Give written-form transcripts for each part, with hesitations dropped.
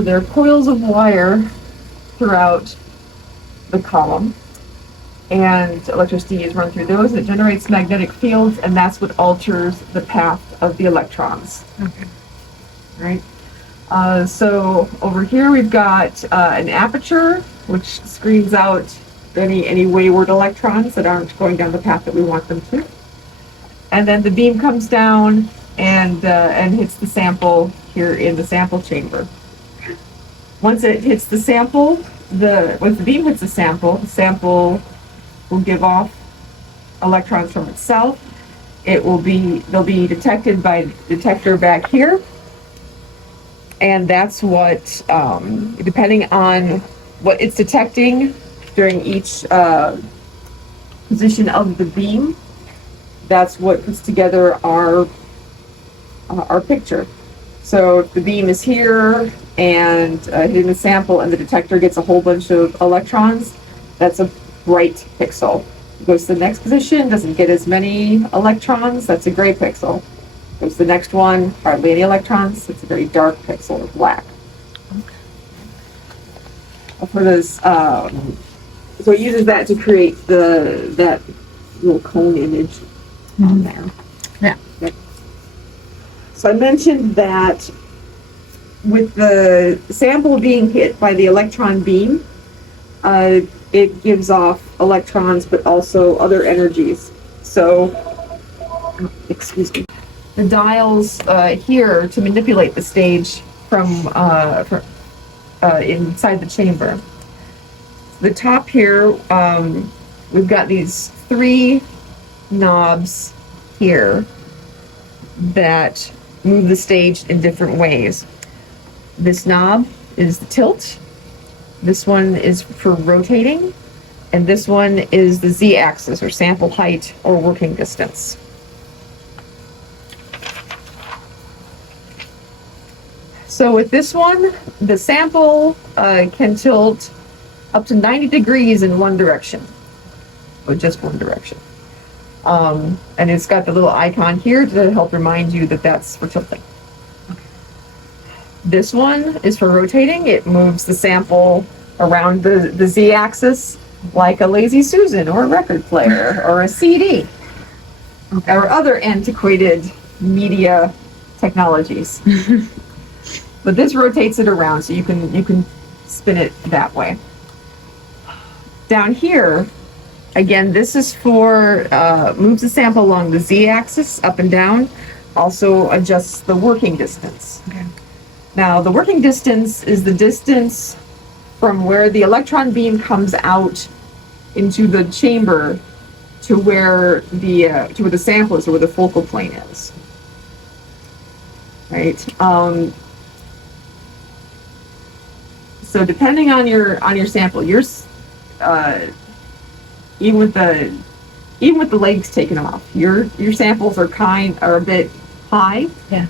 So there are coils of wire throughout the column, and electricity is run through those. It generates magnetic fields, and that's what alters the path of the electrons. Okay. Right? So over here we've got an aperture, which screens out any wayward electrons that aren't going down the path that we want them to. And then the beam comes down and hits the sample here in the sample chamber. Once it hits the sample, once the beam hits the sample will give off electrons from itself. They'll be detected by the detector back here. And that's what, depending on what it's detecting during each position of the beam, that's what puts together our picture. So if the beam is here and hitting the sample and the detector gets a whole bunch of electrons, that's a bright pixel. It goes to the next position, doesn't get as many electrons, that's a gray pixel. Goes to the next one, hardly any electrons, it's a very dark pixel, or black. For this, so it uses that to create that little cone image on there. Yeah. Yep. So I mentioned that with the sample being hit by the electron beam, it gives off electrons, but also other energies. So, excuse me. The dials here to manipulate the stage from inside the chamber. The top here, we've got these 3 knobs here that move the stage in different ways. This knob is the tilt, this one is for rotating, and this one is the z-axis, or sample height, or working distance. So with this one, the sample can tilt up to 90 degrees in one direction, or just one direction. And it's got the little icon here to help remind you that that's for tilting. This one is for rotating. It moves the sample around the z-axis like a Lazy Susan or a record player or a CD or other antiquated media technologies. But this rotates it around, so you can spin it that way. Down here, again, this is for moves the sample along the z-axis up and down, also adjusts the working distance. Okay. Now, the working distance is the distance from where the electron beam comes out into the chamber to where the sample is, or where the focal plane is. Right. So depending on your sample, even with the legs taken off, your samples are a bit high. Yeah.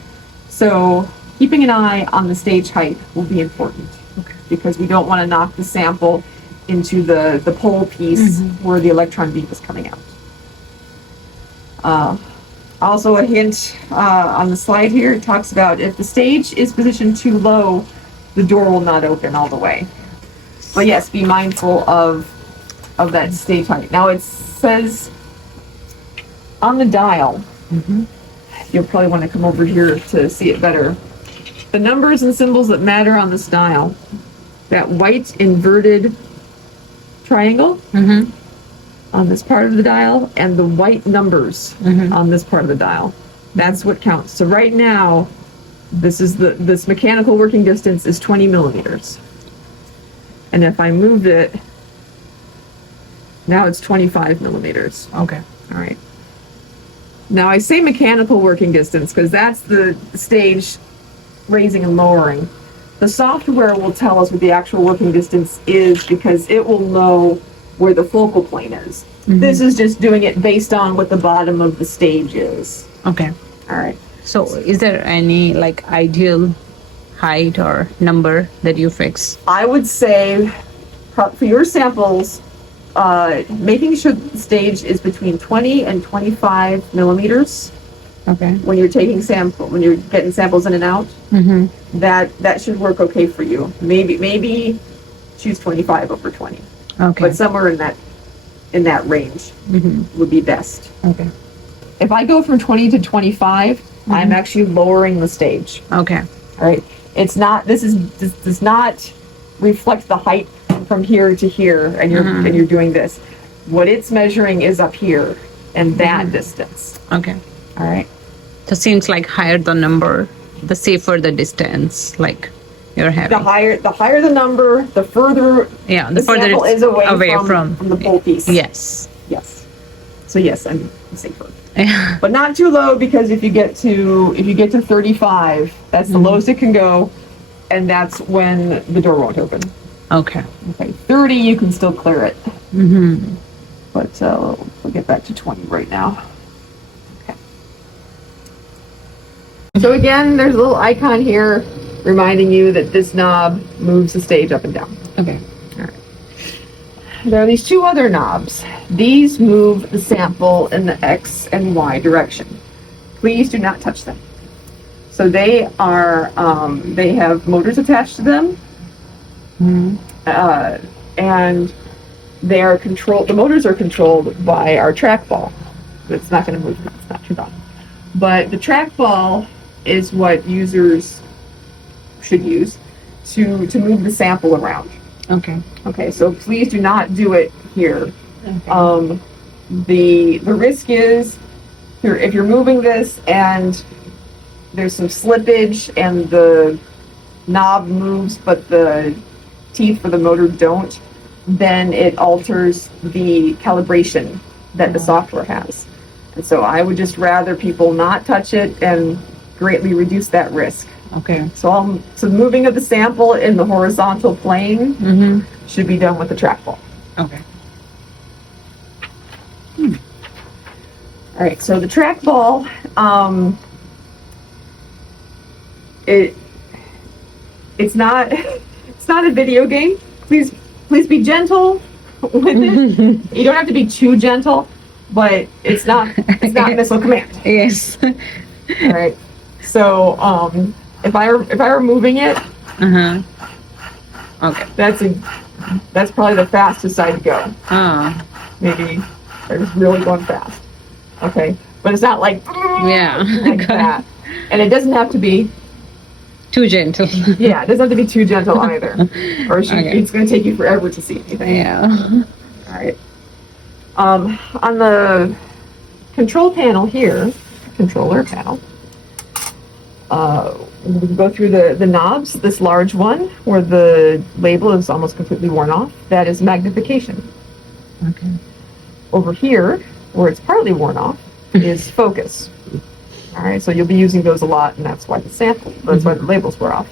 So keeping an eye on the stage height will be important. Okay. Because we don't want to knock the sample into the pole piece where the electron beam is coming out. Also a hint on the slide here, it talks about if the stage is positioned too low, the door will not open all the way. But yes, be mindful of that stage height. Now it says on the dial, you'll probably want to come over here to see it better. The numbers and symbols that matter on this dial, that white inverted triangle on this part of the dial, and the white numbers on this part of the dial. That's what counts. So right now, this mechanical working distance is 20 millimeters. And if I move it, now it's 25 millimeters. Okay. All right. Now I say mechanical working distance because that's the stage raising and lowering. The software will tell us what the actual working distance is because it will know where the focal plane is. This is just doing it based on what the bottom of the stage is. Okay. All right. So is there any ideal height or number that you fix? I would say for your samples, making sure the stage is between 20 and 25 millimeters. Okay. when you're when you're getting samples in and out, that should work okay for you. Maybe choose 25 over 20, Okay. but somewhere in that range would be best. Okay. If I go from 20 to 25, I'm actually lowering the stage. Okay. All right. This does not reflect the height from here to here, and you're doing this. What it's measuring is up here and that distance. Okay. All right. So seems like higher the number, the safer the distance, like you're having. The higher the number, the further the further sample it's is away from the pole piece. Yes. Yes. So yes, I'm safer. But not too low, because if you get to 35, that's the lowest it can go, and that's when the door won't open. Okay. Okay. 30, you can still clear it. But we'll get back to 20 right now. Okay. So again, there's a little icon here reminding you that this knob moves the stage up and down. Okay. All right. There are these two other knobs. These move the sample in the X and Y direction. Please do not touch them. So they have motors attached to them, and they are controlled. The motors are controlled by our trackball. It's not going to move. It's not turned on. But the trackball is what users should use to move the sample around. Okay. Okay, so please do not do it here. Okay. The risk is if you're moving this and there's some slippage and the knob moves but the teeth for the motor don't, then it alters the calibration that the software has. And so I would just rather people not touch it and greatly reduce that risk. Okay. So the moving of the sample in the horizontal plane should be done with the trackball. Okay. All right, so the trackball, it's not a video game. Please be gentle with it. You don't have to be too gentle, but it's not missile command. Yes. All right. So if I were moving it, okay, that's probably the fastest I'd go. Maybe I was really going fast. Okay, but it's not like like that, and it doesn't have to be too gentle. Yeah, it doesn't have to be too gentle either, or it's going to take you forever to see anything. Yeah. All right. On the control panel here, controller panel, we can go through the knobs. This large one, where the label is almost completely worn off, that is magnification. Okay. Over here, where it's partly worn off, is focus. All right, so you'll be using those a lot, and that's why the labels were off.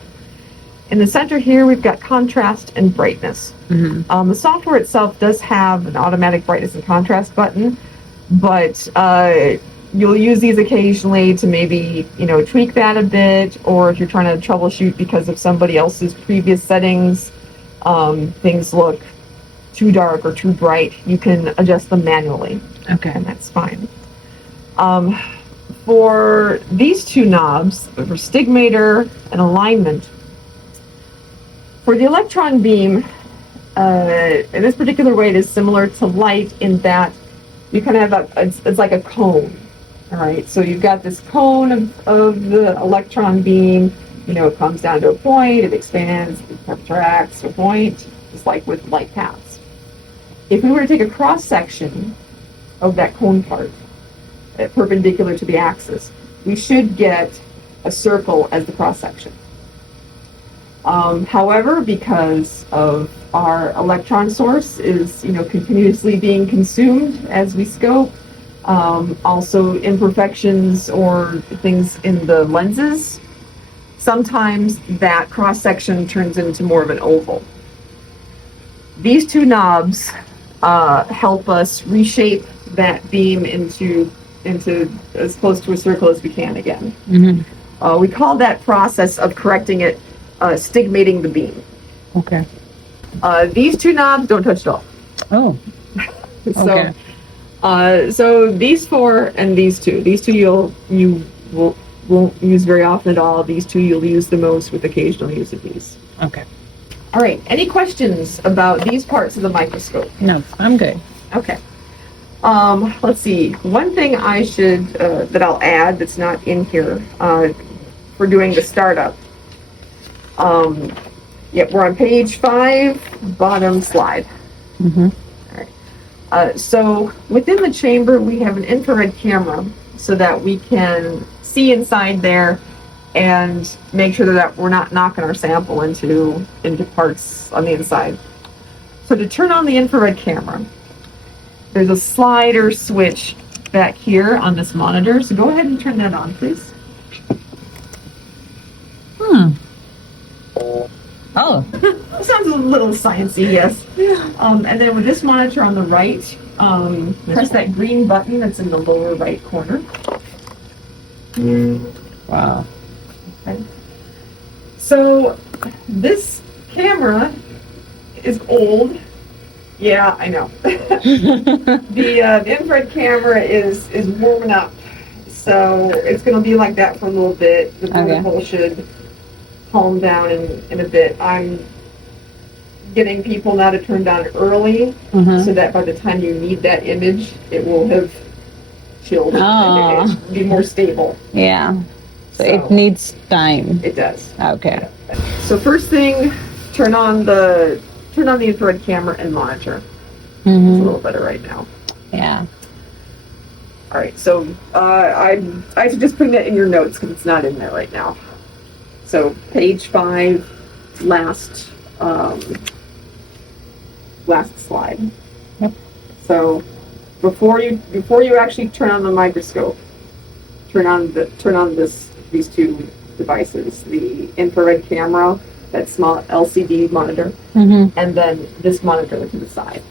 In the center here, we've got contrast and brightness. The software itself does have an automatic brightness and contrast button, but you'll use these occasionally to maybe, tweak that a bit, or if you're trying to troubleshoot because of somebody else's previous settings, things look too dark or too bright, you can adjust them manually. Okay. And that's fine. For these two knobs, for stigmator and alignment, for the electron beam, in this particular way, it is similar to light in that you kind of have it's like a cone. All right, so you've got this cone of the electron beam. It comes down to a point, it expands, it contracts to a point, just like with light paths. If we were to take a cross section of that cone part, perpendicular to the axis, we should get a circle as the cross section. However, because of our electron source is continuously being consumed as we scope, also imperfections or things in the lenses, sometimes that cross section turns into more of an oval. These two knobs help us reshape that beam into as close to a circle as we can again. We call that process of correcting it stigmating the beam. Okay. These two knobs don't touch at all. Oh. So, so these four and these two you won't use very often at all. These two you'll use the most with occasional use of these. Okay. All right, any questions about these parts of the microscope? No, I'm good. Okay. Let's see. One thing I should, that I'll add that's not in here, for doing the startup. Yep, we're on page 5, bottom slide. Mm-hmm. All right. So within the chamber, we have an infrared camera so that we can see inside there and make sure that we're not knocking our sample into parts on the inside. So to turn on the infrared camera, there's a slider switch back here on this monitor. So go ahead and turn that on, please. Oh. Sounds a little sciencey, yes. And then with this monitor on the right, press that green button that's in the lower right corner. Wow. Okay. So this camera is old. Yeah, I know. The infrared camera is warming up, so it's going to be like that for a little bit. The vertical should calm down in a bit. I'm getting people now to turn down early, so that by the time you need that image, it will have chilled and it'll be more stable. Yeah. So it needs time. It does. Okay. So first thing, turn on the infrared camera and monitor. It's a little better right now. Yeah. All right. So I should just put that in your notes because it's not in there right now. So page 5, last slide. Yep. So before you actually turn on the microscope, turn on these two devices, the infrared camera, that small LCD monitor, and then this monitor to the side.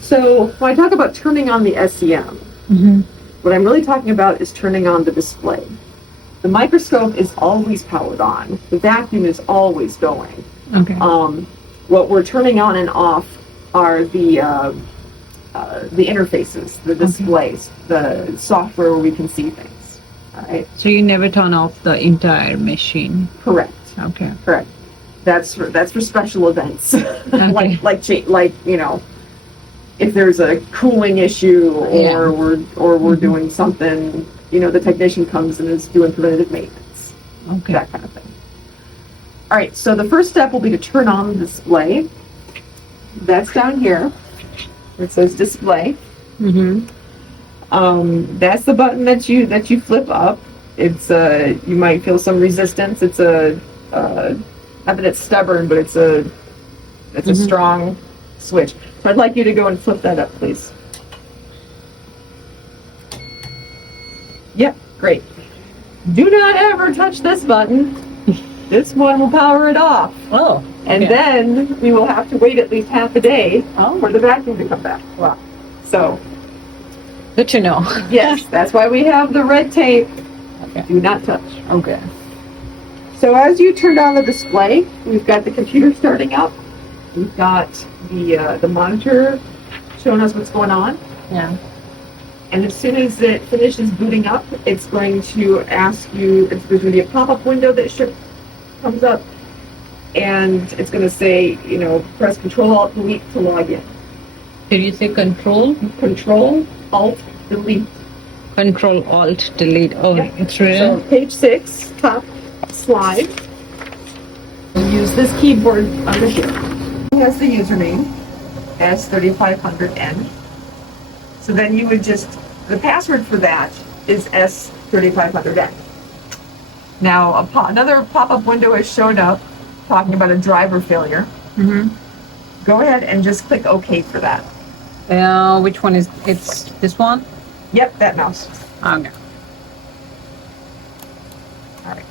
So when I talk about turning on the SEM, what I'm really talking about is turning on the display. The microscope is always powered on. The vacuum is always going. Okay. What we're turning on and off are the interfaces, the displays, the software where we can see things. All right. So you never turn off the entire machine. Correct. Okay. Correct. That's for special events, Okay. like you know, if there's a cooling issue or we're doing something, you know, the technician comes and is doing preventative maintenance. Okay. That kind of thing. All right. So the first step will be to turn on the display. That's down here. It says display. That's the button that you flip up. It's you might feel some resistance. It's not that it's stubborn, but it's a strong switch. So I'd like you to go and flip that up, please. Yep, great. Do not ever touch this button. This one will power it off. Oh. Okay. And then we will have to wait at least half a day for the vacuum to come back. Wow. So. Good to know. Yes, that's why we have the red tape. Okay. Do not touch. Okay. So as you turn on the display, we've got the computer starting up. We've got the monitor showing us what's going on. Yeah. And as soon as it finishes booting up, it's going to ask you, there's going to be a pop-up window that comes up, and it's going to say, you know, press Control-Alt-Delete to log in. Did you say Control? Control-Alt-Delete. Control-Alt-Delete. Oh, Yep. it's real? So page 6, top slide. We'll use this keyboard under here. It has the username, S3500N. So then you would the password for that is S3500N. Now, another pop-up window has shown up talking about a driver failure. Go ahead and just click OK for that. Which one is, it's this one? Yep, that mouse. Okay. All right.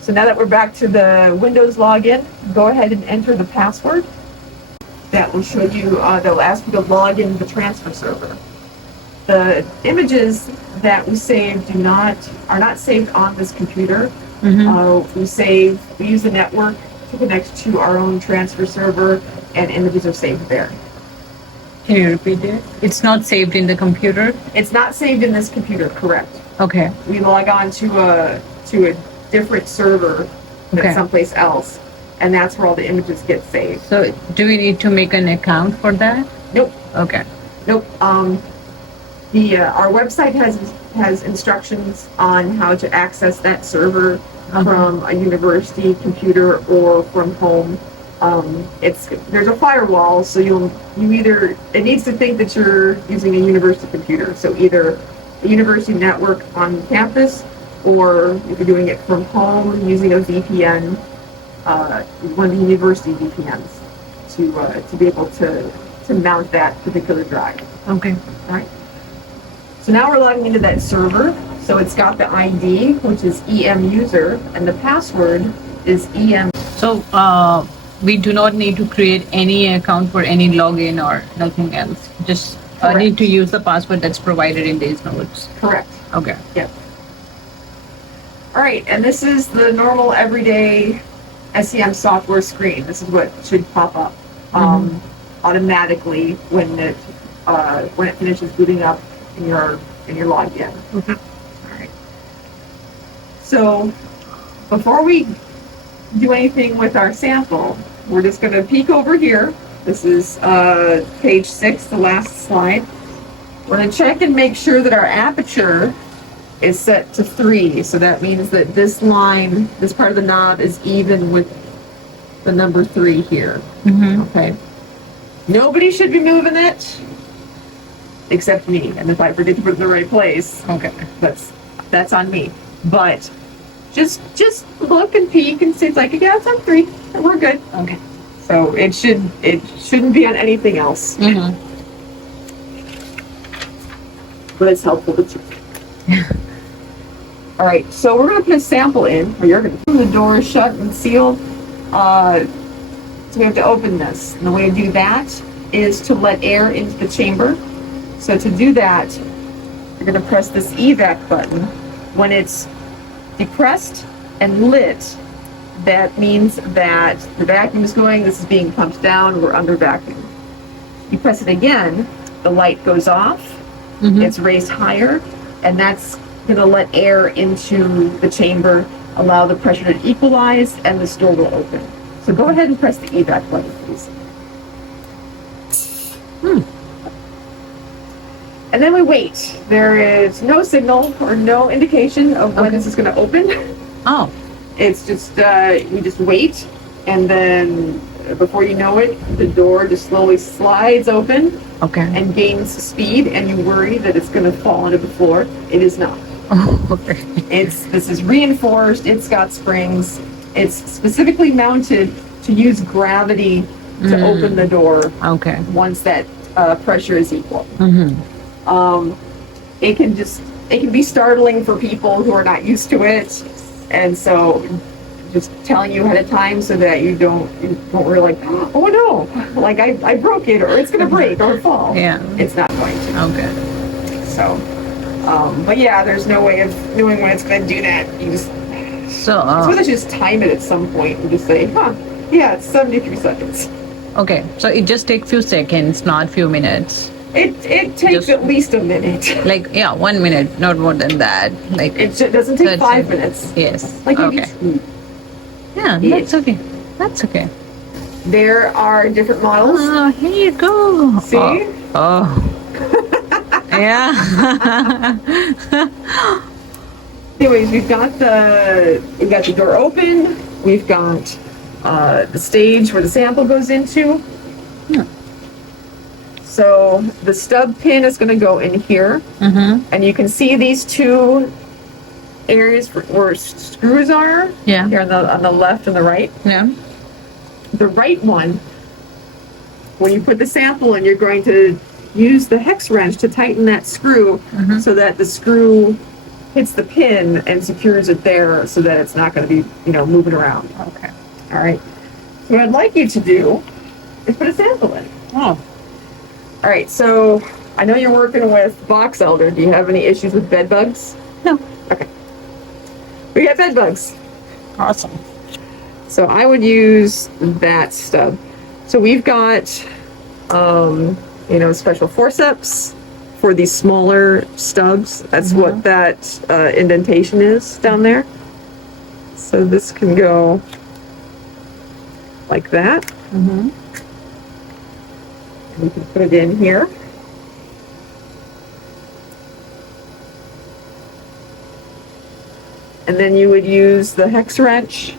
So now that we're back to the Windows login, go ahead and enter the password. That will show you, they'll ask you to log into the transfer server. The images that we saved are not saved on this computer. We use the network to connect to our own transfer server, and images are saved there. Can you repeat it? It's not saved in the computer? It's not saved in this computer, correct? Okay. We log on to a different server that's Okay. someplace else, and that's where all the images get saved. So do we need to make an account for that? Nope, Okay. nope. Our website has instructions on how to access that server from a university computer or from home. There's a firewall, so it needs to think that you're using a university computer. So either a university network on campus, or if you're doing it from home using a VPN, one of the university VPNs to be able to mount that particular drive. Okay. All right. So now we're logging into that server. So it's got the ID, which is EM user, and the password is EM. So we do not need to create any account for any login or nothing else. Just need to use the password that's provided in these notes. Correct. Okay. Yep. All right, and this is the normal everyday SEM software screen. This is what should pop up automatically when it finishes booting up in your login. Okay. All right. So before we do anything with our sample, we're just going to peek over here. This is page 6, the last slide. We're going to check and make sure that our aperture is set to 3. So that means that this line, this part of the knob, is even with the number 3 here. Okay. Nobody should be moving it except me. And if I forget to put it in the right place, okay, that's on me. But just look and peek and see. It's like, yeah, it's on 3. We're good. Okay. So it shouldn't be on anything else. But it's helpful to check. All right, so we're going to put a sample in, or you're going to. The door is shut and sealed, so we have to open this. And the way to do that is to let air into the chamber. So to do that, you're going to press this evac button. When it's depressed and lit, that means that the vacuum is going, this is being pumped down, we're under vacuum. You press it again, the light goes off, it's raised higher, and that's going to let air into the chamber, allow the pressure to equalize, and this door will open. So go ahead and press the evac button, please. And then we wait. There is no signal or no indication of when this is going to open. Oh. It's just, we just wait, and then before you know it, the door just slowly slides open and gains speed, and you worry that it's going to fall onto the floor. It is not. This is reinforced, it's got springs, it's specifically mounted to use gravity to open the door once that pressure is equal. It can be startling for people who are not used to it, and so just telling you ahead of time so that you don't really like, oh no, like I broke it, or it's gonna break or fall. Yeah, it's not going to. So but yeah, there's no way of knowing when it's gonna do that. You just let's just time it at some point and just say, yeah, it's 73 seconds. Okay, so it just takes few seconds, not few minutes. It takes at least a minute. 1 minute, not more than that. It doesn't take 5 minutes. Yes. Yeah, that's okay. That's okay. There are different models. Oh, here you go. See? Oh. Yeah. Anyways, we've got the door open. We've got the stage where the sample goes into. So the stub pin is going to go in here, and you can see these two areas where screws are. Yeah. Here on the left and the right. Yeah. The right one, when you put the sample in, you're going to use the hex wrench to tighten that screw so that the screw hits the pin and secures it there, so that it's not going to be moving around. Okay. All right. So what I'd like you to do is put a sample in. Oh. All right, so I know you're working with box elder. Do you have any issues with bed bugs? No. Okay. We got bed bugs. Awesome. So I would use that stub. So we've got special forceps for these smaller stubs. That's what that indentation is down there. So this can go like that. And we can put it in here. And then you would use the hex wrench.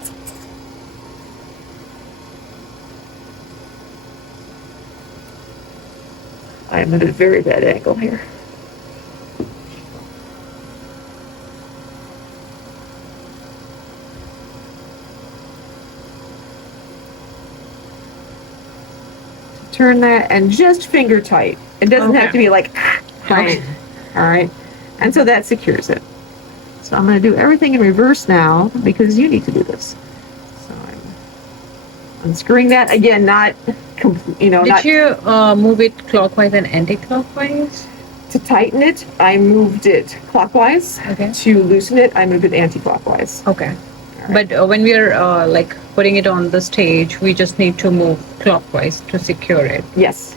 I'm at a very bad angle here. Turn that and just finger tight. It doesn't have to be like tight. All right. And so that secures it. So I'm going to do everything in reverse now because you need to do this. So I'm unscrewing that again, not Did you move it clockwise and anti-clockwise? to tighten it. I moved it clockwise. Okay. To loosen it, I moved it anti-clockwise. Okay. But when we are like putting it on the stage, we just need to move clockwise to secure it. Yes.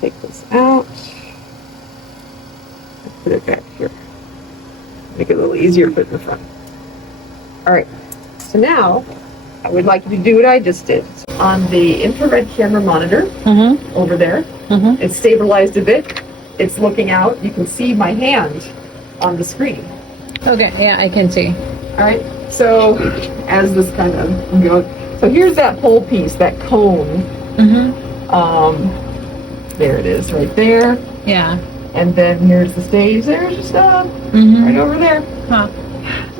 Take this out. Put it back here. Make it a little easier to put in the front. All right. So now I would like you to do what I just did. On the infrared camera monitor over there, it's stabilized a bit. It's looking out. You can see my hand on the screen. Okay, yeah, I can see. All right. So as this kind of goes, so here's that whole piece, that cone. There it is, right there. Yeah. And then here's the stage. There's the stuff right over there. Huh.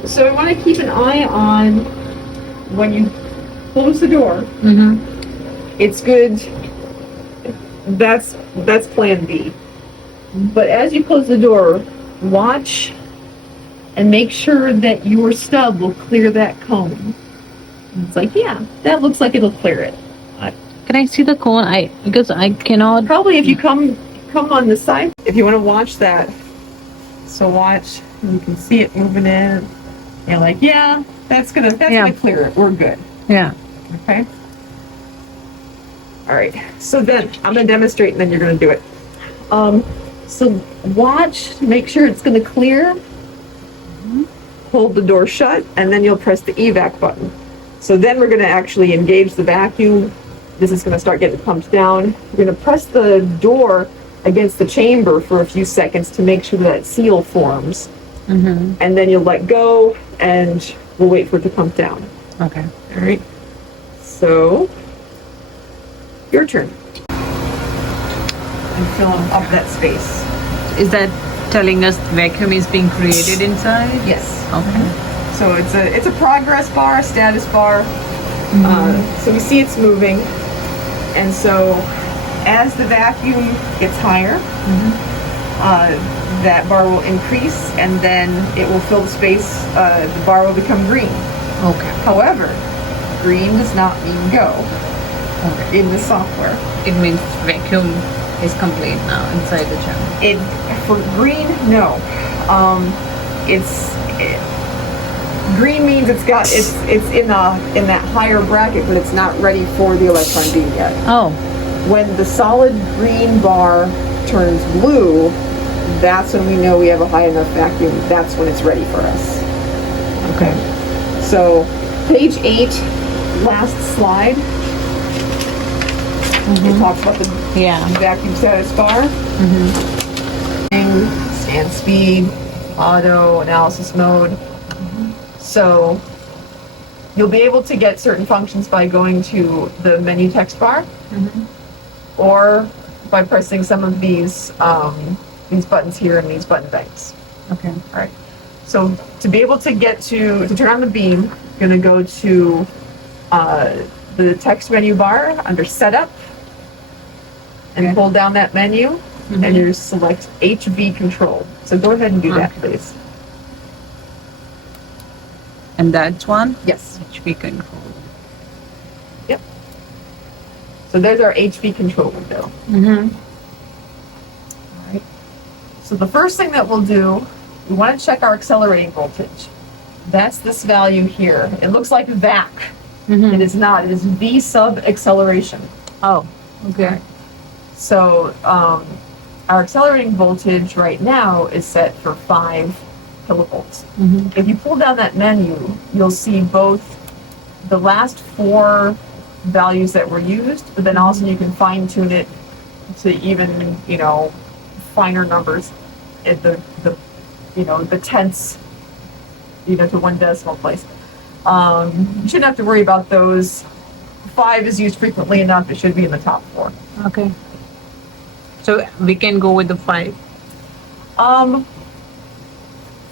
So I want to keep an eye on when you close the door. It's good. That's plan B. But as you close the door, watch and make sure that your stub will clear that cone. And it's like, yeah, that looks like it'll clear it. Can I see the cone? Because I cannot. Probably if you come on the side, if you want to watch that. So watch, and you can see it moving in. You're like, yeah, that's gonna clear it. We're good. Yeah. Okay. All right. So then I'm gonna demonstrate, and then you're gonna do it. So watch, make sure it's gonna clear. Hold the door shut, and then you'll press the evac button. So then we're gonna actually engage the vacuum. This is gonna start getting pumped down. You're gonna press the door against the chamber for a few seconds to make sure that seal forms. And then you'll let go, and we'll wait for it to pump down. Okay. All right. So, your turn. And fill up that space. Is that telling us vacuum is being created inside? Yes. Okay. So it's a progress bar, status bar. So we see it's moving, and so as the vacuum gets higher, that bar will increase, and then it will fill the space. The bar will become green. Okay. However, green does not mean go in the software. It means vacuum is complete now inside the chamber. For green, no. Green means it's in that higher bracket, but it's not ready for the electron beam yet. Oh. When the solid green bar turns blue, that's when we know we have a high enough vacuum. That's when it's ready for us. Okay. So page 8, last slide. It talks about the vacuum status bar. Scan speed, auto, analysis mode. So you'll be able to get certain functions by going to the menu text bar, or by pressing some of these buttons here and these button banks. Okay. All right. So to be able to to turn on the beam, you're going to go to the text menu bar under Setup, and pull down that menu, and you select HV Control. So go ahead and do that, please. And that's one? Yes. HV control. Yep. So there's our HV control window. All right. So the first thing that we'll do, we want to check our accelerating voltage. That's this value here. It looks like VAC. It is not. It is V sub acceleration. Oh, okay. So our accelerating voltage right now is set for 5 kilovolts. If you pull down that menu, you'll see both the last 4 values that were used, but then also you can fine tune it to even, finer numbers at the tenths, to 1 decimal place. You shouldn't have to worry about those. 5 is used frequently enough. It should be in the top 4. Okay. So we can go with the 5.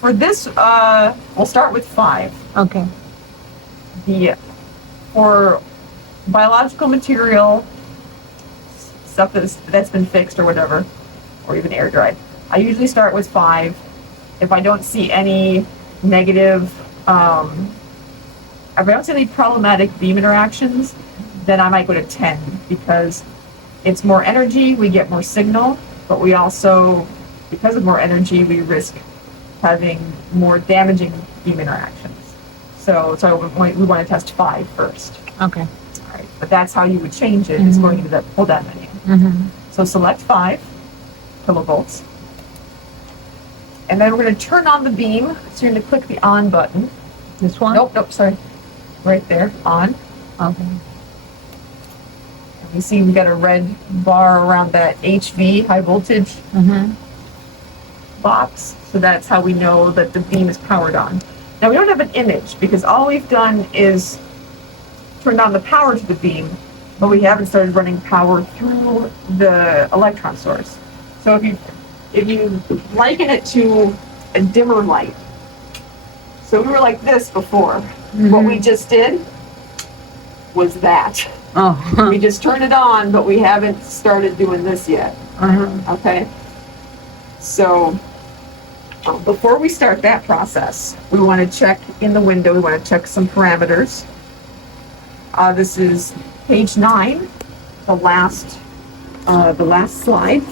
For this, we'll start with 5. Okay. For biological material, stuff that's been fixed or whatever, or even air dried, I usually start with 5. If I don't see any negative, if I don't see any problematic beam interactions, then I might go to 10, because it's more energy, we get more signal, but we also, because of more energy, we risk having more damaging beam interactions. So we want to test 5 first. Okay. All right, but that's how you would change it, is going into that pull down menu. So select 5 kilovolts. And then we're going to turn on the beam. So you're going to click the on button. This one? Nope, sorry. Right there, on. Okay. You see we've got a red bar around that HV, high voltage box. So that's how we know that the beam is powered on. Now we don't have an image because all we've done is turned on the power to the beam, but we haven't started running power through the electron source. So if you liken it to a dimmer light, so we were like this before. What we just did was that. Oh. We just turned it on, but we haven't started doing this yet. Okay? So before we start that process, we want to check in the window, we want to check some parameters. This is page 9, the last slide.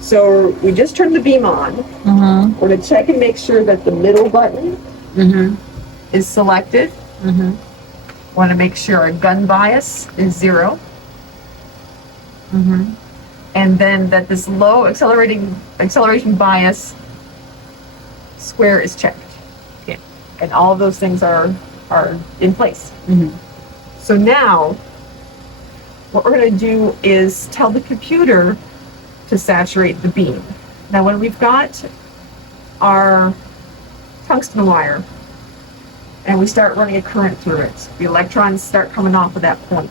So we just turned the beam on. We're going to check and make sure that the middle button is selected. Want to make sure our gun bias is 0. And then that this low acceleration bias square is checked. Okay. And all of those things are in place. So now what we're going to do is tell the computer to saturate the beam. Now when we've got our tungsten wire and we start running a current through it, the electrons start coming off of that point.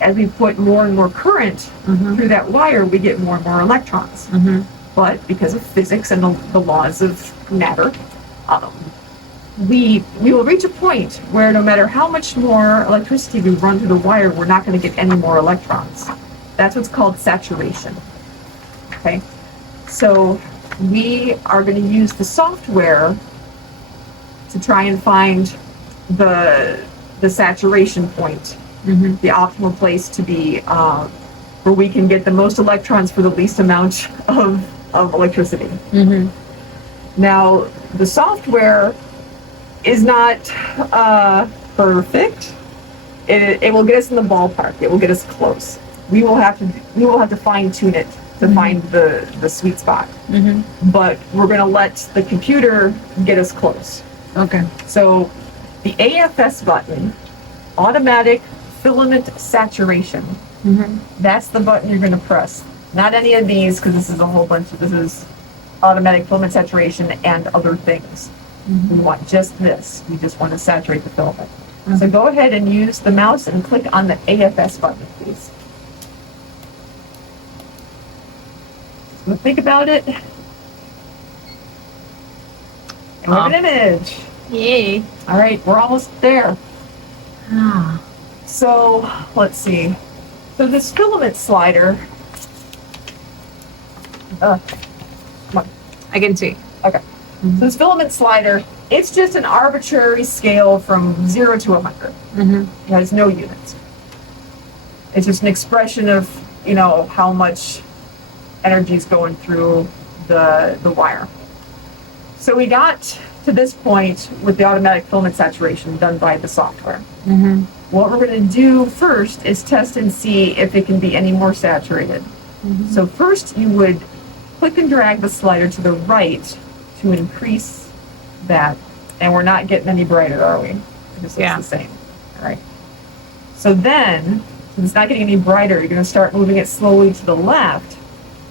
As we put more and more current through that wire, we get more and more electrons. But because of physics and the laws of matter, we will reach a point where no matter how much more electricity we run through the wire, we're not going to get any more electrons. That's what's called saturation. Okay? So we are going to use the software to try and find the saturation point, the optimal place to be, where we can get the most electrons for the least amount of electricity. Now, the software is not perfect. It will get us in the ballpark. It will get us close. We will have to fine tune it to find the sweet spot. But we're going to let the computer get us close. Okay. So the AFS button, automatic filament saturation, that's the button you're going to press. Not any of these, because this is a whole bunch of, this is automatic filament saturation and other things. We want just this. We just want to saturate the filament. So go ahead and use the mouse and click on the AFS button, please. So think about it. And we have an image. Yay. All right, we're almost there. So let's see. So this filament slider. Come on. I can see. Okay. So this filament slider, it's just an arbitrary scale from 0 to 100. It has no units. It's just an expression of, how much energy is going through the wire. So we got to this point with the automatic filament saturation done by the software. what we're going to do first is test and see if it can be any more saturated. So first you would click and drag the slider to the right to increase that. And we're not getting any brighter, are we? It just looks the same. All right. So then, since it's not getting any brighter, you're going to start moving it slowly to the left.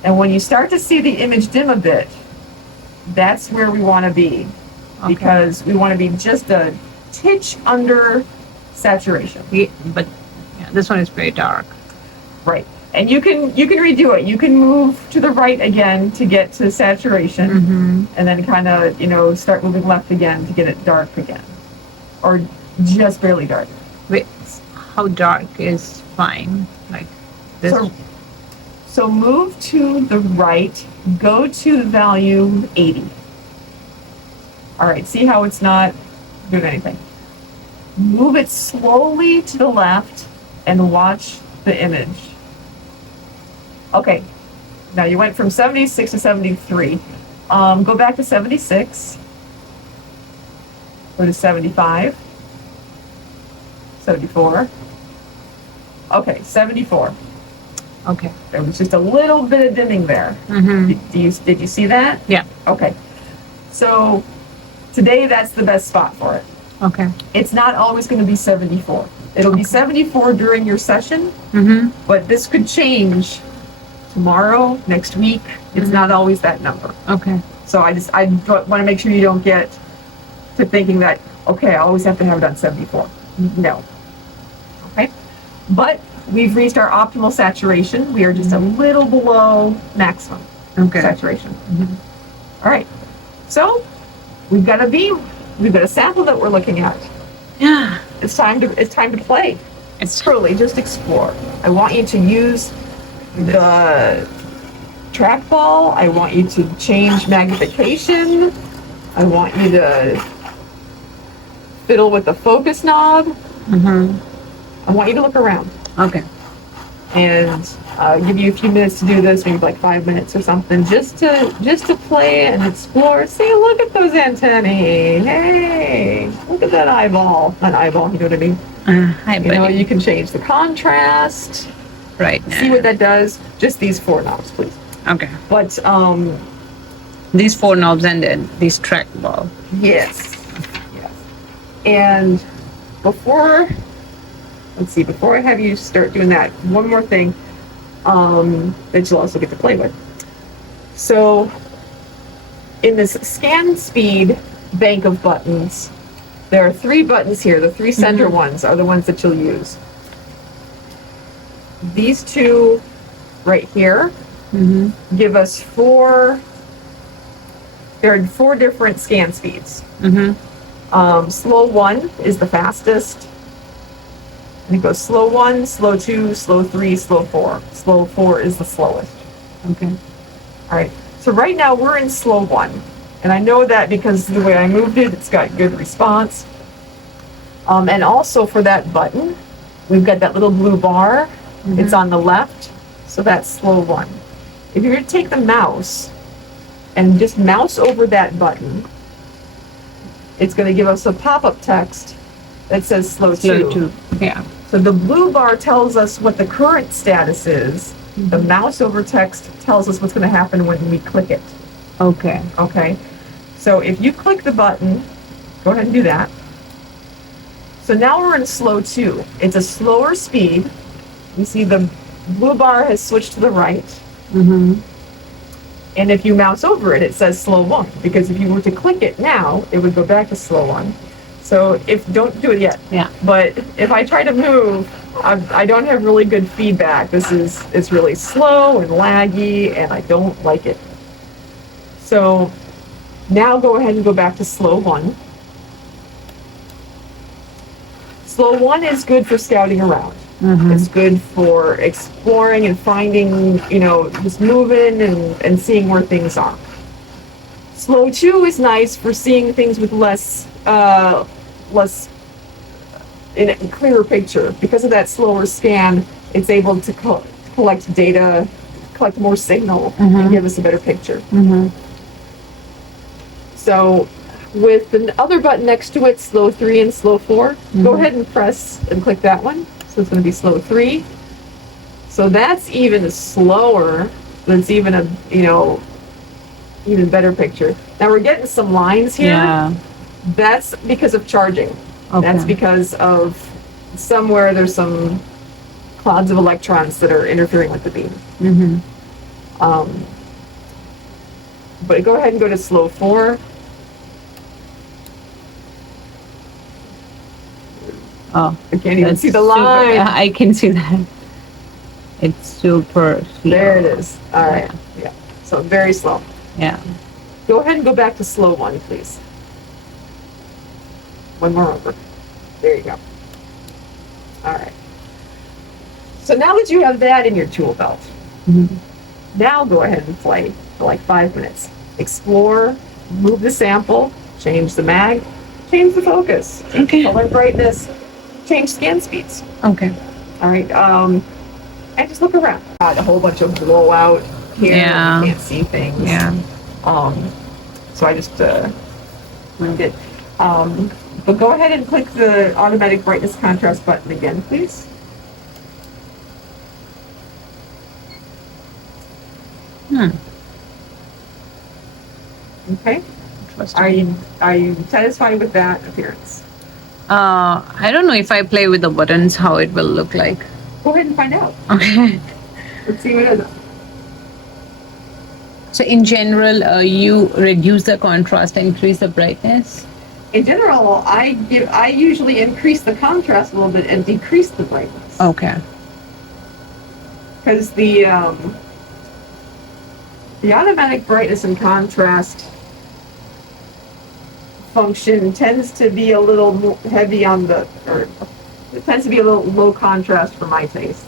And when you start to see the image dim a bit, that's where we want to be. Okay. Because we want to be just a titch under saturation. Yeah, but this one is very dark. Right. And you can redo it. You can move to the right again to get to saturation, and then kind of, start moving left again to get it dark again. Or just barely dark. Wait, how dark is fine? Like this? So move to the right, go to value 80. All right, see how it's not doing anything. Move it slowly to the left and watch the image. Okay, now you went from 76 to 73. Go back to 76. Go to 75. 74. Okay, 74. Okay. There was just a little bit of dimming there. Did you see that? Yeah. Okay. So today that's the best spot for it. Okay. It's not always going to be 74. It'll be 74 during your session, but this could change tomorrow, next week. It's not always that number. Okay. So I want to make sure you don't get to thinking that, okay, I always have to have it on 74. No. Okay. But we've reached our optimal saturation. We are just a little below maximum saturation. All right. So we've got a sample that we're looking at. Yeah. It's time to play. It's truly just explore. I want you to use the trackball. I want you to change magnification. I want you to fiddle with the focus knob. I want you to look around. Okay. And give you a few minutes to do this, maybe like 5 minutes or something, just to play and explore. See, look at those antennae. Hey, look at that eyeball. An eyeball, you know what I mean? You can change the contrast. Right. See what that does. Just these 4 knobs, please. Okay. But these 4 knobs and then these trackball. Yes. And before I have you start doing that, one more thing that you'll also get to play with. So in this scan speed bank of buttons, there are 3 buttons here. The 3 center ones are the ones that you'll use. These 2 right here give us 4. There are 4 different scan speeds. Slow 1 is the fastest. And it goes slow 1, slow 2, slow 3, slow 4. Slow 4 is the slowest. Okay. All right. So right now we're in slow 1. And I know that because the way I moved it, it's got good response. And also for that button, we've got that little blue bar. It's on the left. So that's slow 1. If you were to take the mouse and just mouse over that button, it's going to give us a pop-up text that says slow 2. Yeah. So the blue bar tells us what the current status is. The mouse over text tells us what's going to happen when we click it. Okay. Okay. So if you click the button, go ahead and do that. So now we're in slow 2. It's a slower speed. You see the blue bar has switched to the right. And if you mouse over it, it says slow 1. Because if you were to click it now, it would go back to slow 1. So don't do it yet. Yeah. But if I try to move, I don't have really good feedback. It's really slow and laggy, and I don't like it. So now go ahead and go back to slow 1. Slow 1 is good for scouting around. It's good for exploring and finding, just moving and seeing where things are. Slow 2 is nice for seeing things with less in a clearer picture. Because of that slower scan, it's able to collect data, collect more signal, and give us a better picture. So with the other button next to it, slow 3 and slow 4. Go ahead and press and click that one. So it's going to be slow 3. So that's even slower. That's even a, even better picture. Now we're getting some lines here. Yeah. That's because of charging. Okay. That's because of somewhere there's some clouds of electrons that are interfering with the beam. But go ahead and go to slow 4. Oh, I can't even see the line. I can see that. It's super slow. There it is. All right. Yeah. So very slow. Yeah. Go ahead and go back to slow 1, please. One more over. There you go. All right. So now that you have that in your tool belt, now go ahead and play for like 5 minutes. Explore, move the sample, change the mag, change the focus, change color brightness, change scan speeds. Okay. All right. And just look around. Got a whole bunch of blowout here. Yeah. You can't see things. Yeah. So I just moved it. But go ahead and click the automatic brightness contrast button again, please. Okay. Are you satisfied with that appearance? I don't know if I play with the buttons, how it will look like. Go ahead and find out. Okay. Let's see what it is. So in general, you reduce the contrast, increase the brightness. In general, I usually increase the contrast a little bit and decrease the brightness. Okay. Because the automatic brightness and contrast function tends to be a little more heavy on the, or it tends to be a little low contrast for my taste.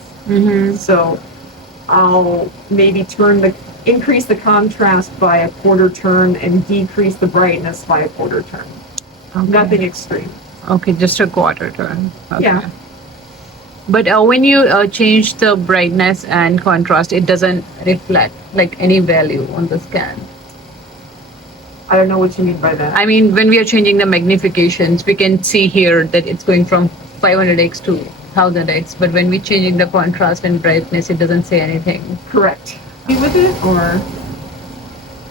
So I'll maybe increase the contrast by a quarter turn and decrease the brightness by a quarter turn. Nothing extreme. Okay, just a quarter turn. Okay. Yeah. But when you change the brightness and contrast, it doesn't reflect like any value on the scan. I don't know what you mean by that. I mean, when we are changing the magnifications, we can see here that it's going from 500x to 1000x. But when we're changing the contrast and brightness, it doesn't say anything. Correct. You with it or?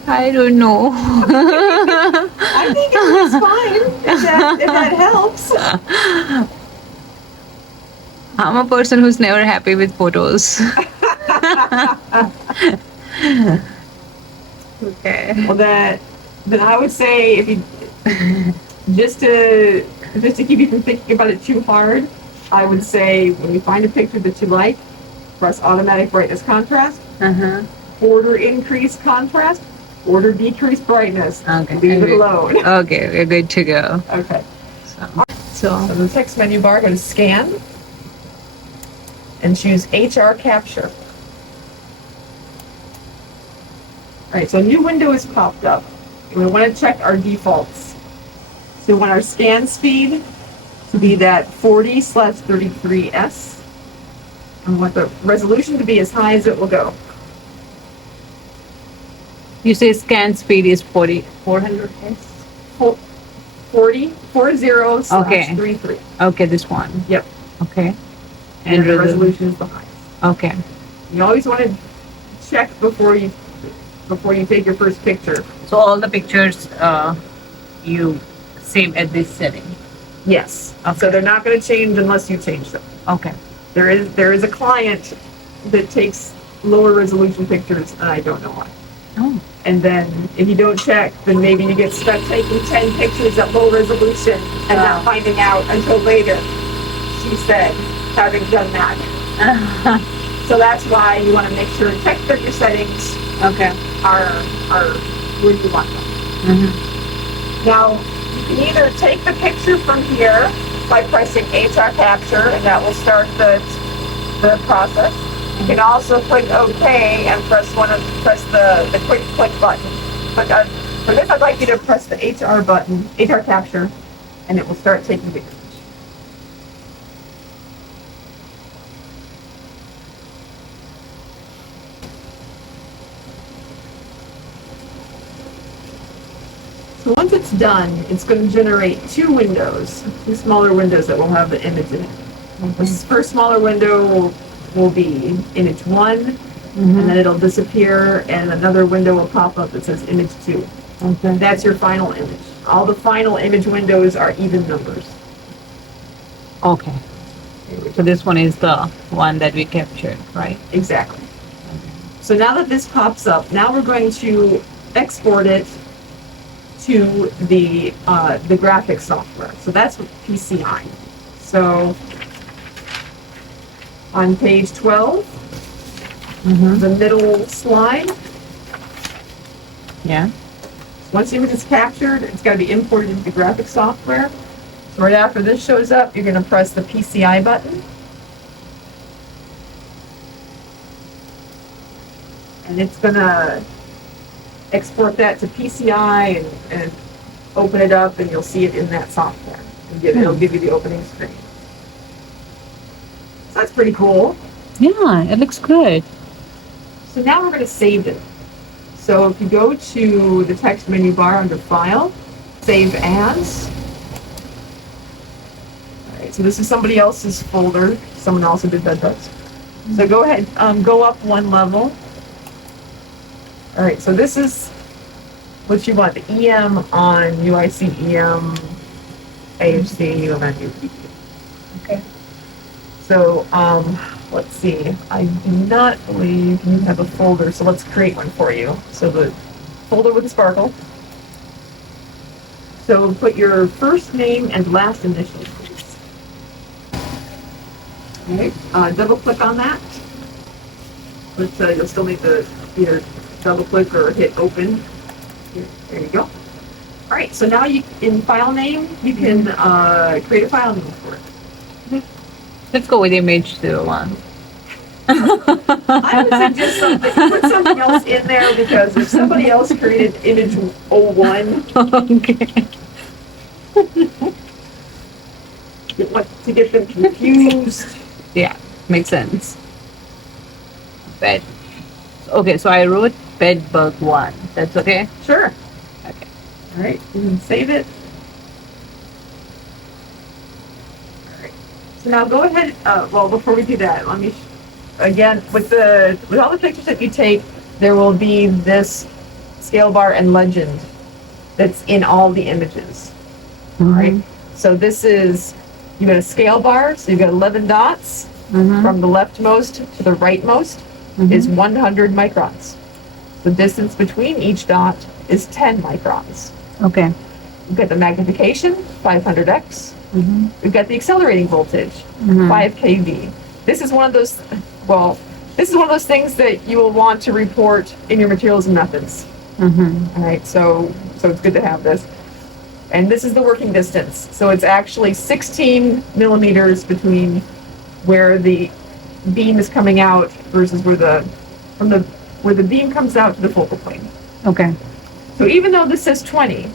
I don't know. I think it looks fine. If that helps. I'm a person who's never happy with photos. Okay. Well, then I would say if you just to keep you from thinking about it too hard, I would say when you find a picture that you like, press automatic brightness contrast, order increase contrast, order decrease brightness. Okay. Leave it alone. Okay, we're good to go. Okay. So So the text menu bar, go to scan and choose HR capture. All right, so a new window has popped up. And we want to check our defaults. So we want our scan speed to be that 40/33s. And we want the resolution to be as high as it will go. you say scan speed is 400 s? 40/33. Okay, this one. Yep. Okay. And the resolution is the highest. Okay. You always want to check before you take your first picture. So all the pictures you save at this setting. Yes. Okay. So they're not going to change unless you change them. Okay. There is a client that takes lower resolution pictures, and I don't know why. Oh. And then if you don't check, then maybe you get stuck taking 10 pictures at low resolution and not finding out until later, she said, having done that. So that's why you want to make sure and check that your settings Okay. are where you want them. Now, you can either take the picture from here by pressing HR capture, and that will start the process. You can also click OK and press the quick click button. But for this, I'd like you to press the HR button, HR capture, and it will start taking pictures. So once it's done, it's going to generate two windows, two smaller windows that will have the image in it. This first smaller window will be image 1, and then it'll disappear, and another window will pop up that says image 2. Okay. That's your final image. All the final image windows are even numbers. Okay. So this one is the one that we captured, right? Exactly. So now that this pops up, now we're going to export it to the graphics software. So that's PCI. So on page 12, the middle slide, Yeah. once the image is captured, it's got to be imported into the graphics software. So right after this shows up, you're going to press the PCI button. And it's going to export that to PCI and open it up, and you'll see it in that software. And it'll give you the opening screen. So that's pretty cool. Yeah, it looks good. So now we're going to save it. So if you go to the text menu bar under File, Save As. All right, so this is somebody else's folder. Someone else who did that. So go ahead, go up one level. All right, so this is what you want, the EM on UIC, EM, AHC, UMN, Okay. So, let's see. I do not believe you have a folder, so let's create one for you. So the folder with the sparkle. So put your first name and last initial, please. All right, double click on that. But you'll still need to either double click or hit open. Here, there you go. All right, so now you, in file name, you can create a file name for it. Let's go with image 01. I would suggest put something else in there, because if somebody else created image 01, Okay. to get them confused. Yeah, makes sense. Bed. Okay, so I wrote bed bug 1. That's okay? Sure. Okay. All right, you can save it. All right. So now go ahead. Well, before we do that, let me again with all the pictures that you take, there will be this scale bar and legend that's in all the images. All right. So this is, you got a scale bar, so you've got 11 dots from the leftmost to the rightmost is 100 microns. The distance between each dot is 10 microns. Okay. We've got the magnification, 500x. We've got the accelerating voltage, 5 kV. This is one of those, this is one of those things that you will want to report in your materials and methods. All right, so it's good to have this. And this is the working distance. So it's actually 16 millimeters between where the beam is coming out versus where the beam comes out to the focal plane. Okay. So even though this says 20,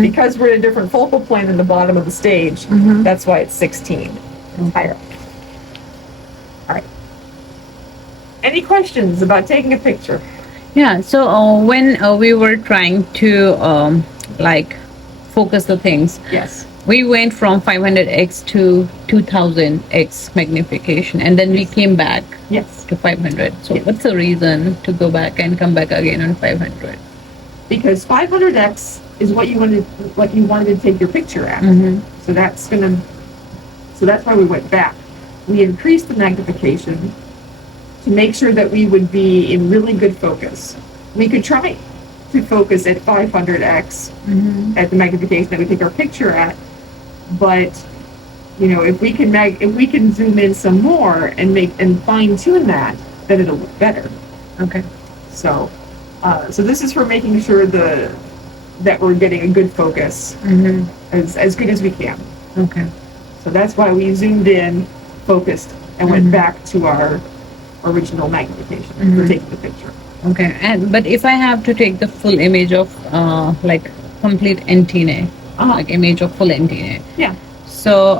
because we're at a different focal plane than the bottom of the stage, that's why it's 16. It's higher. All right. Any questions about taking a picture? Yeah, so when we were trying to like focus the things, Yes. we went from 500x to 2000x magnification, and then we came back Yes. to 500. So what's the reason to go back and come back again on 500? Because 500x is what you wanted to take your picture at. So that's why we went back. We increased the magnification to make sure that we would be in really good focus. We could try to focus at 500x at the magnification that we take our picture at, but if we can zoom in some more and fine tune that, then it'll look better. Okay. So this is for making sure that we're getting a good focus as good as we can. Okay. So that's why we zoomed in, focused, and went back to our original magnification for taking the picture. Okay. But if I have to take the full image of like complete antennae, like image of full antennae. Yeah. So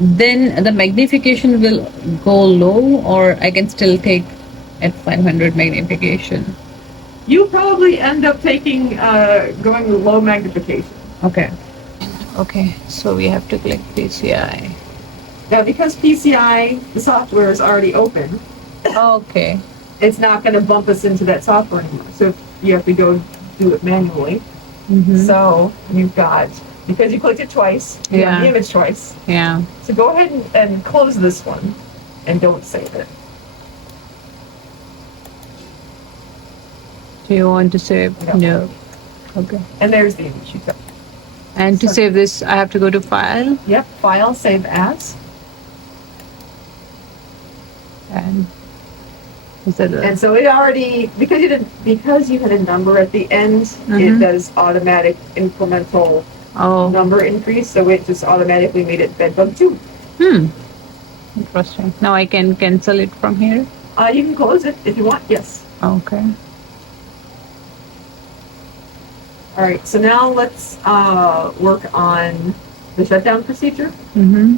then the magnification will go low, or I can still take at 500 magnification. You probably end up taking going with low magnification. Okay. Okay, so we have to click PCI. Now, because PCI, the software is already open, Okay. it's not going to bump us into that software anymore. So you have to go do it manually. Mm-hmm. So you've got, because you clicked it twice, you have the image twice. Yeah. So go ahead and close this one and don't save it. Do you want to save? No. No. Okay. And there's the image you took. And to save this, I have to go to File. Yep, File, Save As. And is that And so it already, because you had a number at the end, it does automatic incremental number increase, so it just automatically made it bedbug 2. Interesting. Now I can cancel it from here? You can close it if you want, yes. Okay. All right, so now let's work on the shutdown procedure. Mm-hmm.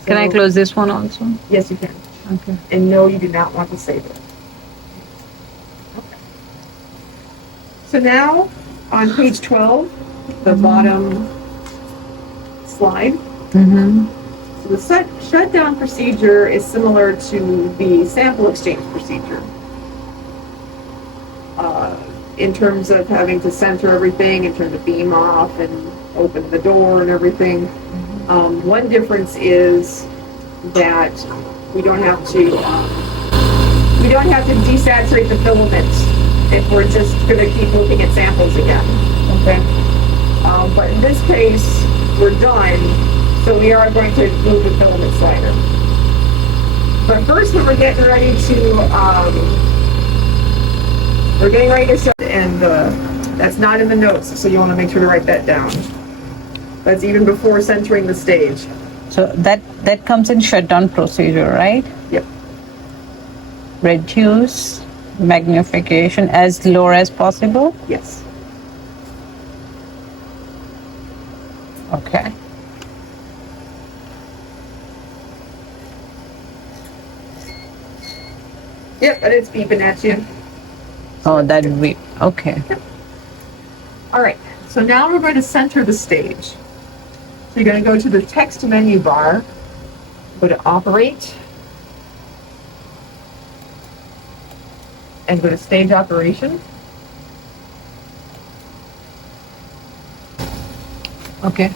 So, Can I close this one also? Yes, you can. Okay. And no, you do not want to save it. Okay. So now, on page 12, the bottom slide, so the shutdown procedure is similar to the sample exchange procedure. In terms of having to center everything, and turn the beam off, and open the door and everything. One difference is that we don't have to desaturate the filament if we're just going to keep looking at samples again. Okay. But in this case, we're done, so we are going to move the filament slider. But first, when we're getting ready to show, and that's not in the notes, so you want to make sure to write that down. That's even before centering the stage. So that comes in shutdown procedure, right? Yep. Reduce magnification as low as possible? Yes. Okay. Yep, but it's beeping at you. Oh, that would be, okay. All right, so now we're going to center the stage. So you're going to go to the text menu bar, go to Operate, and go to Stage Operation. Okay.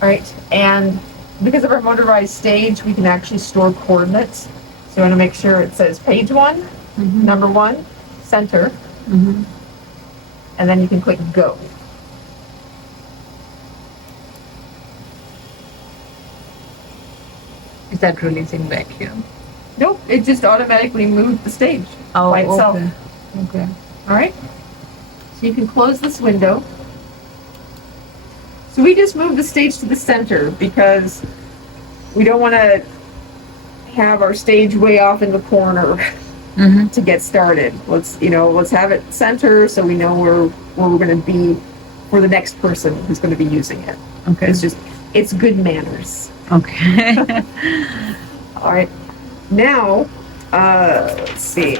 All right, and because of our motorized stage, we can actually store coordinates. So you want to make sure it says page 1, number 1, center, and then you can click Go. Is that releasing vacuum? Nope, it just automatically moved the stage by itself. Okay. Okay. All right, so you can close this window. So we just moved the stage to the center because we don't want to have our stage way off in the corner to get started. Let's have it center so we know where we're going to be for the next person who's going to be using it. Okay. It's good manners. Okay. All right. Now, let's see.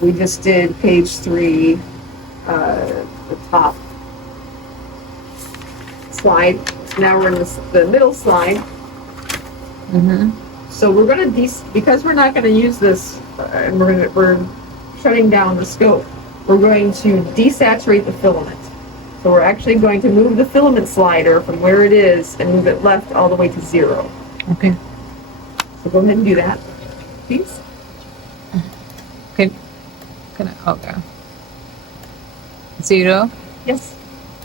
We just did page 3, the top slide. Now we're in the middle slide. So we're going to, because we're not going to use this, and we're shutting down the scope, we're going to desaturate the filament. So we're actually going to move the filament slider from where it is and move it left all the way to 0. Okay. So go ahead and do that, please. Can I, okay. 0? Yes.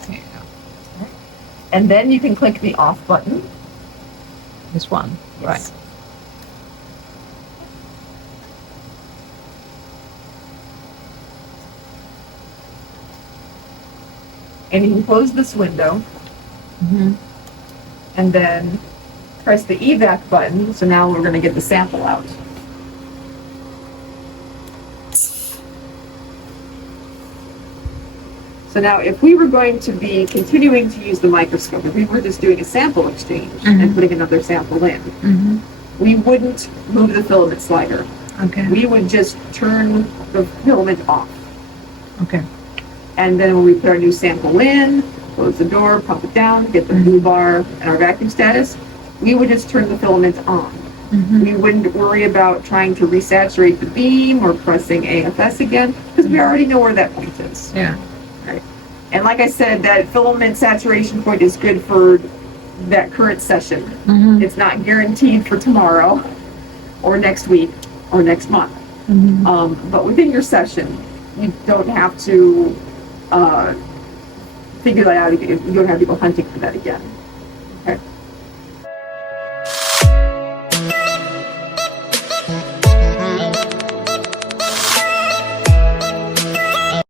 0. And then you can click the off button. This one, Yes. right. And you can close this window. And then press the evac button. So now we're going to get the sample out. So now if we were going to be continuing to use the microscope, if we were just doing a sample exchange and putting another sample in, we wouldn't move the filament slider. Okay. We would just turn the filament off. Okay. And then when we put our new sample in, close the door, pump it down, get the blue bar and our vacuum status, we would just turn the filament on. We wouldn't worry about trying to resaturate the beam or pressing AFS again, because we already know where that point is. Yeah. Right. And like I said, that filament saturation point is good for that current session. It's not guaranteed for tomorrow or next week or next month. But within your session, you don't have to figure that out again. You don't have to go hunting for that again.